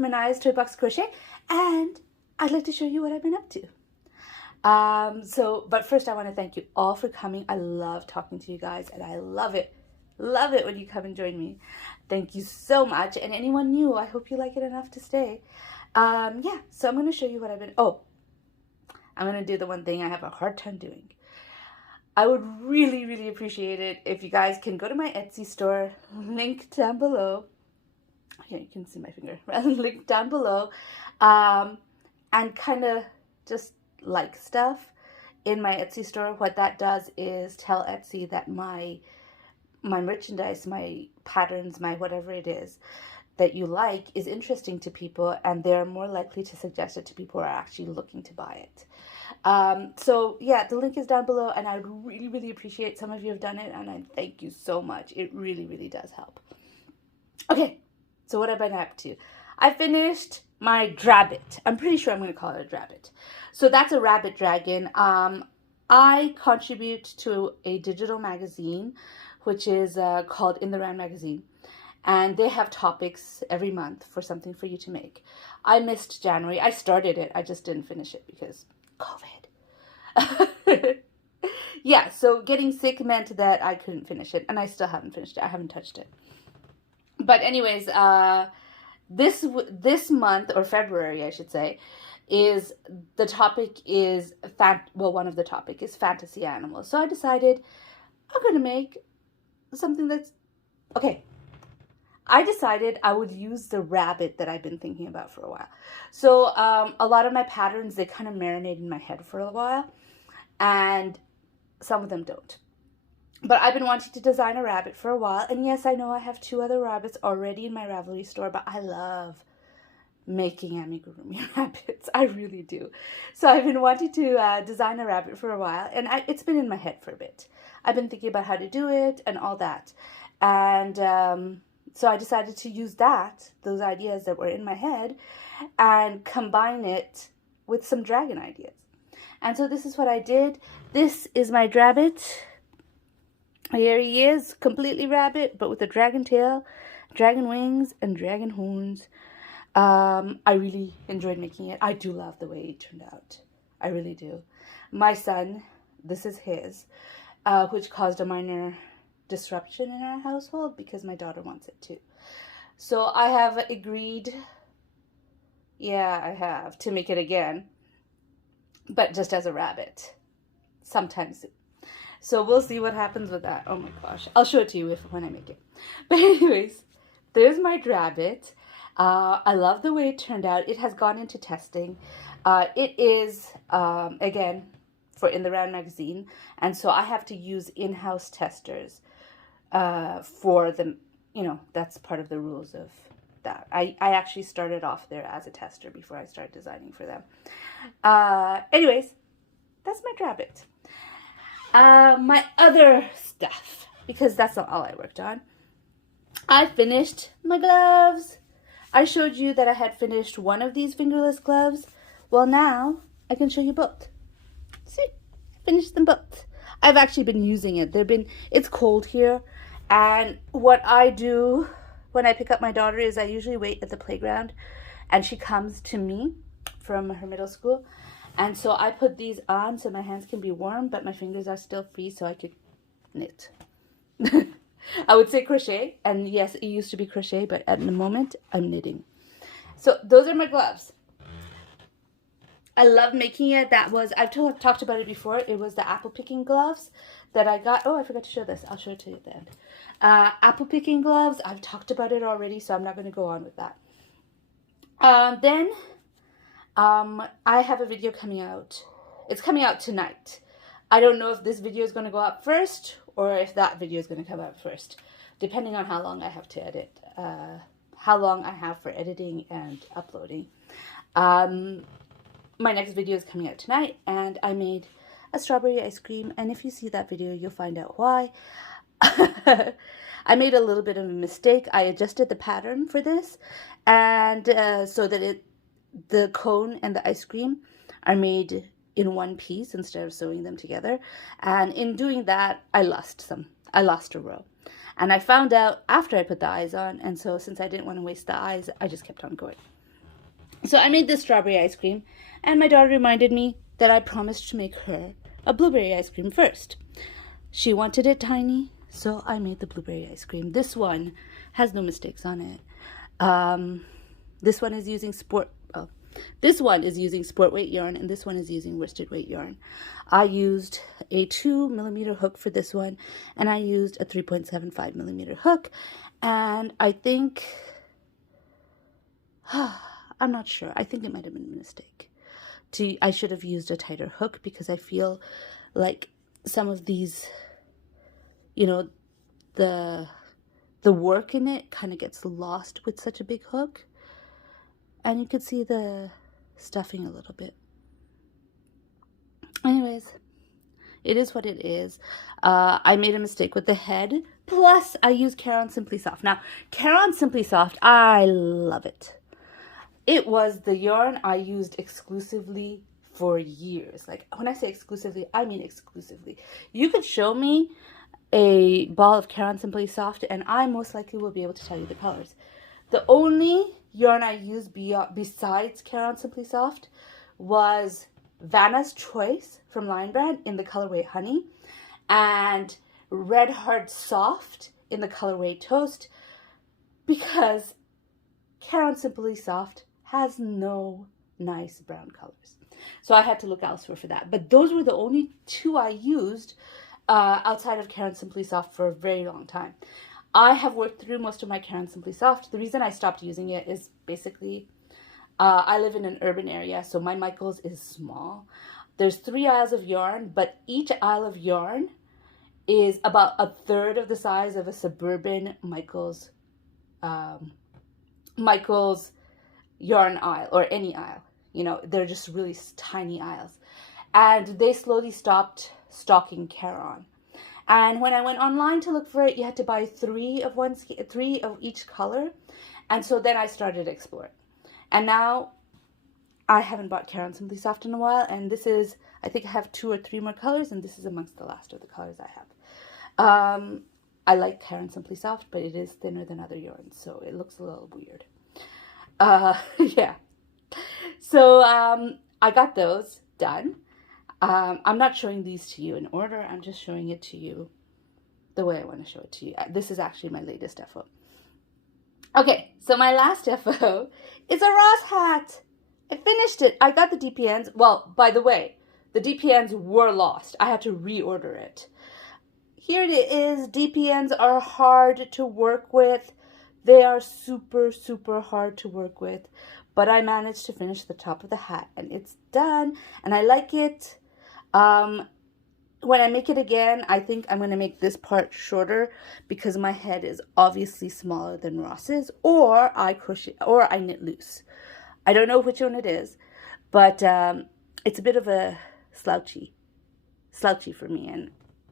from Anaya's Toy Box Crochet, and I'd like to show you what I've been up to. But first I want to thank you all for coming. I love talking to you guys, and I love it when you come and join me. Thank you so much. And anyone new, I hope you like it enough to stay. Yeah, so I'm going to show you what I've been, I'm going to do the one thing I have a hard time doing. I would really appreciate it if you guys can go to my Etsy store, link down below. Here, you can see my finger, link down below, and kind of just like stuff in my Etsy store. What that does is tell Etsy that my merchandise, my patterns, my whatever it is that you like is interesting to people, and they're more likely to suggest it to people who are actually looking to buy it. So yeah, the link is down below, and I would really appreciate, some of you have done it, and I thank you so much. It really does help. Okay, so what have I been up to? I finished my Drabbit. I'm pretty sure I'm going to call it a Drabbit. So that's a rabbit dragon. I contribute to a digital magazine, which is called In the Round Magazine. And they have topics every month for something for you to make. I missed January. I started it. I just didn't finish it because COVID. Yeah, so getting sick meant that I couldn't finish it. And I still haven't finished it. I haven't touched it. But anyways, this month, or February, I should say, is the topic is one of the topic is fantasy animals. So I decided I'm going to make something that's okay. I decided I would use the rabbit that I've been thinking about for a while. So a lot of my patterns, they kind of marinate in my head for a while, and some of them don't. But I've been wanting to design a rabbit for a while, and yes, I know I have 2 other rabbits already in my Ravelry store, but I love making amigurumi rabbits. I really do. So I've been wanting to design a rabbit for a while, and it's been in my head for a bit. I've been thinking about how to do it and all that, and so I decided to use those ideas that were in my head, and combine it with some dragon ideas. And so this is what I did. This is my Drabbit. Here he is, completely rabbit, but with a dragon tail, dragon wings, and dragon horns. I really enjoyed making it. I do love the way it turned out. I really do. My son, this is his, which caused a minor disruption in our household because my daughter wants it too. So I have agreed, to make it again, but just as a rabbit, sometime soon. So we'll see what happens with that. Oh my gosh, I'll show it to you when I make it. But anyways, there's my Drabbit. I love the way it turned out. It has gone into testing. It is, again, for In the Round Magazine, and so I have to use in-house testers for them. That's part of the rules of that. I actually started off there as a tester before I started designing for them. Anyways, that's my Drabbit. My other stuff, because that's not all I worked on. I finished my gloves. I showed you that I had finished one of these fingerless gloves. Well, now I can show you both. See, I finished them both. I've actually been using it. It's cold here, and what I do when I pick up my daughter is I usually wait at the playground, and she comes to me from her middle school. And so I put these on so my hands can be warm, but my fingers are still free so I could knit. I would say crochet, and yes, it used to be crochet, but at the moment, I'm knitting. So those are my gloves. I love making it. I've talked about it before. It was the apple picking gloves that I got. Oh, I forgot to show this. I'll show it to you at the end. Apple picking gloves. I've talked about it already, so I'm not going to go on with that. Then I have a video coming out. It's coming out tonight. I don't know if this video is going to go up first or if that video is going to come out first, depending on how long I have to edit, how long I have for editing and uploading. My next video is coming out tonight, and I made a strawberry ice cream, and if you see that video, you'll find out why. I made a little bit of a mistake. I adjusted the pattern for this, and so that the cone and the ice cream are made in one piece instead of sewing them together. And in doing that, I lost a row. And I found out after I put the eyes on, and so since I didn't want to waste the eyes, I just kept on going. So I made this strawberry ice cream, and my daughter reminded me that I promised to make her a blueberry ice cream first. She wanted it tiny, so I made the blueberry ice cream. This one has no mistakes on it. This one is using this one is using sport weight yarn, and this one is using worsted weight yarn. I used a 2mm hook for this one, and I used a 3.75mm hook, and I think, I'm not sure, I think it might have been a mistake. I should have used a tighter hook, because I feel like some of these, you know, the work in it kind of gets lost with such a big hook. And you could see the stuffing a little bit. Anyways, it is what it is. I made a mistake with the head. Plus, I used Caron Simply Soft. Now, Caron Simply Soft, I love it. It was the yarn I used exclusively for years. Like, when I say exclusively, I mean exclusively. You could show me a ball of Caron Simply Soft, and I most likely will be able to tell you the colors. The only yarn I used besides Caron Simply Soft was Vanna's Choice from Lion Brand in the colorway Honey, and Red Heart Soft in the colorway Toast, because Caron Simply Soft has no nice brown colors. So I had to look elsewhere for that. But those were the only two I used outside of Caron Simply Soft for a very long time. I have worked through most of my Caron Simply Soft. The reason I stopped using it is basically I live in an urban area, so my Michaels is small. There's 3 aisles of yarn, but each aisle of yarn is about a third of the size of a suburban Michaels yarn aisle, or any aisle. You know, they're just really tiny aisles. And they slowly stopped stocking Caron. And when I went online to look for it, you had to buy 3 of each color. And so then I started exploring. And now I haven't bought Caron Simply Soft in a while. And this is, I think I have 2 or 3 more colors. And this is amongst the last of the colors I have. I like Caron Simply Soft, but it is thinner than other yarns. So it looks a little weird. Yeah. So I got those done. I'm not showing these to you in order. I'm just showing it to you the way I want to show it to you. This is actually my latest FO. Okay, so my last FO is a Ross hat. I finished it. I got the DPNs. Well, by the way, the DPNs were lost. I had to reorder it. Here it is. DPNs are hard to work with. They are super, super hard to work with. But I managed to finish the top of the hat, and it's done, and I like it. When I make it again, I think I'm going to make this part shorter, because my head is obviously smaller than Ross's, or I crochet, or I knit loose. I don't know which one it is, but it's a bit of a slouchy for me. And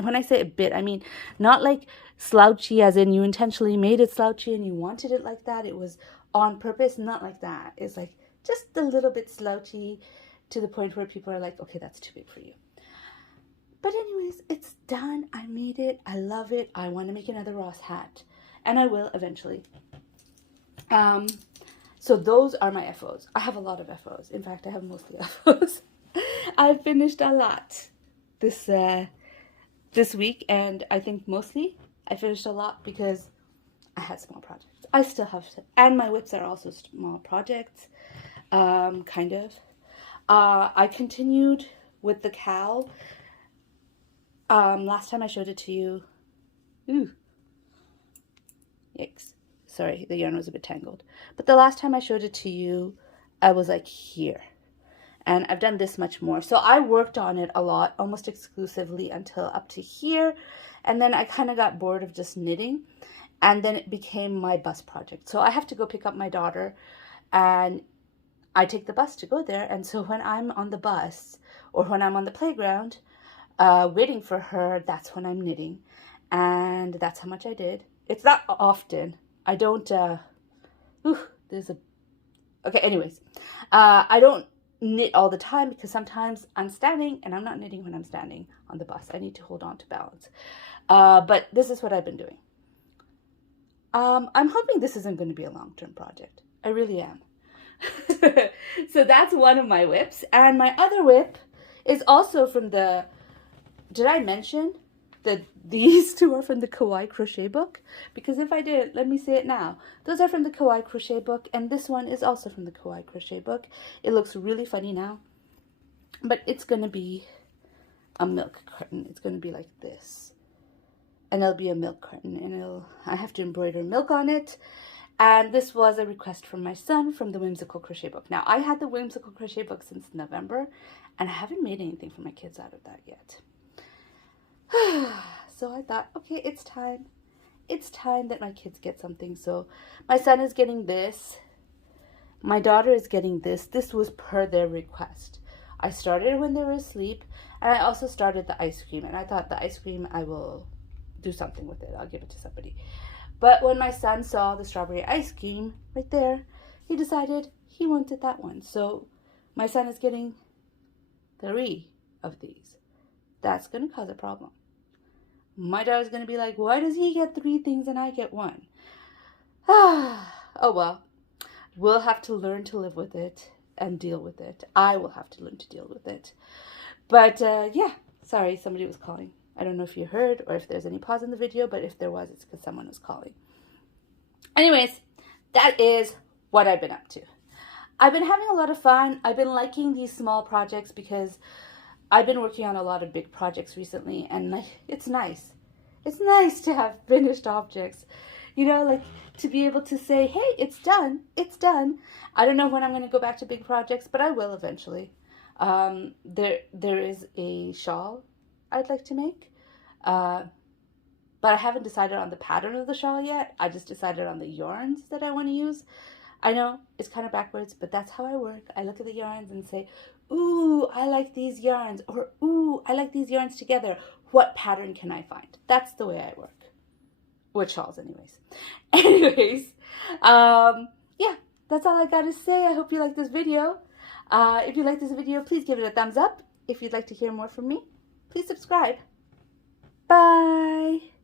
when I say a bit, I mean not like slouchy as in you intentionally made it slouchy and you wanted it like that. It was on purpose, not like that. It's like just a little bit slouchy to the point where people are like, okay, that's too big for you. But anyways, it's done. I made it. I love it. I want to make another Ross hat, and I will eventually. So those are my FOs. I have a lot of FOs. In fact, I have mostly FOs. I finished a lot this week, and I think mostly I finished a lot because I had small projects. I still have to, and my whips are also small projects, kind of. I continued with the cowl. Last time I showed it to you, yikes, sorry, the yarn was a bit tangled. But the last time I showed it to you, I was like here. And I've done this much more. So I worked on it a lot, almost exclusively until up to here. And then I kind of got bored of just knitting. And then it became my bus project. So I have to go pick up my daughter, and I take the bus to go there. And so when I'm on the bus, or when I'm on the playground, waiting for her, that's when I'm knitting. And that's how much I did. It's not often. I don't, okay, anyways. I don't knit all the time, because sometimes I'm standing, and I'm not knitting when I'm standing on the bus. I need to hold on to balance. But this is what I've been doing. I'm hoping this isn't going to be a long-term project. I really am. So that's one of my whips. And my other whip is also from the, did I mention that these two are from the Kawaii Crochet book? Because if I did, let me say it now. Those are from the Kawaii Crochet book, and this one is also from the Kawaii Crochet book. It looks really funny now, but it's going to be a milk carton. It's going to be like this. And it'll be a milk carton, and I have to embroider milk on it. And this was a request from my son from the Whimsical Crochet book. Now, I had the Whimsical Crochet book since November, and I haven't made anything for my kids out of that yet. So I thought, okay, it's time. It's time that my kids get something. So my son is getting this. My daughter is getting this. This was per their request. I started when they were asleep, and I also started the ice cream. And I thought the ice cream, I will do something with it. I'll give it to somebody. But when my son saw the strawberry ice cream right there, he decided he wanted that one. So my son is getting 3 of these. That's going to cause a problem. My daughter's going to be like, why does he get 3 things and I get 1? Oh well. We'll have to learn to live with it and deal with it. I will have to learn to deal with it. But yeah, sorry, somebody was calling. I don't know if you heard or if there's any pause in the video, but if there was, it's because someone was calling. Anyways, that is what I've been up to. I've been having a lot of fun. I've been liking these small projects because I've been working on a lot of big projects recently, and it's nice. It's nice to have finished objects. You know, like to be able to say, hey, it's done. It's done. I don't know when I'm going to go back to big projects, but I will eventually. There is a shawl I'd like to make. But I haven't decided on the pattern of the shawl yet. I just decided on the yarns that I want to use. I know it's kind of backwards, but that's how I work. I look at the yarns and say, ooh, I like these yarns, or ooh, I like these yarns together. What pattern can I find? That's the way I work. With shawls anyways. Anyways, yeah, that's all I got to say. I hope you like this video. If you like this video, please give it a thumbs up. If you'd like to hear more from me, please subscribe. Bye.